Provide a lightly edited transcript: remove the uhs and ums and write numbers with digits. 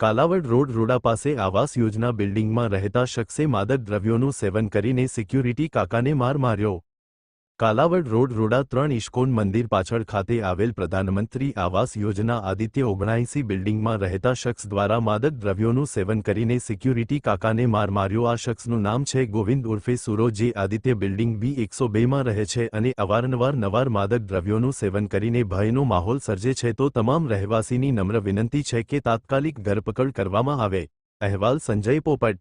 Kalavad road રોડા પાસે આવાસ યોજના બિલ્ડિંગમાં રહેતા શખ્સે માદક દ્રવ્યોનું સેવન કરીને સિક્યુરિટી કાકાને માર માર્યો. કાલાવડ રોડ રોડા 3 ઇસ્કોન મંદિર પાછળ ખાતે આવેલ પ્રધાનમંત્રી આવાસ યોજના આદિત્ય 79 બિલ્ડિંગમાં રહેતા શખ્સ દ્વારા માદક દ્રવ્યોનું સેવન કરીને સિક્યુરિટી કાકાને માર માર્યો. આ શખ્સનું નામ છે ગોવિંદ ઉર્ફે સુરો, જે આદિત્ય બિલ્ડિંગ B102માં રહે છે અને અવારનવાર માદક દ્રવ્યોનું સેવન કરીને ભયનો માહોલ સર્જે છે. તો તમામ રહેવાસીની નમ્ર વિનંતી છે કે તાત્કાલિક ધરપકડ કરવામાં આવે. અહેવાલ સંજય પોપટ.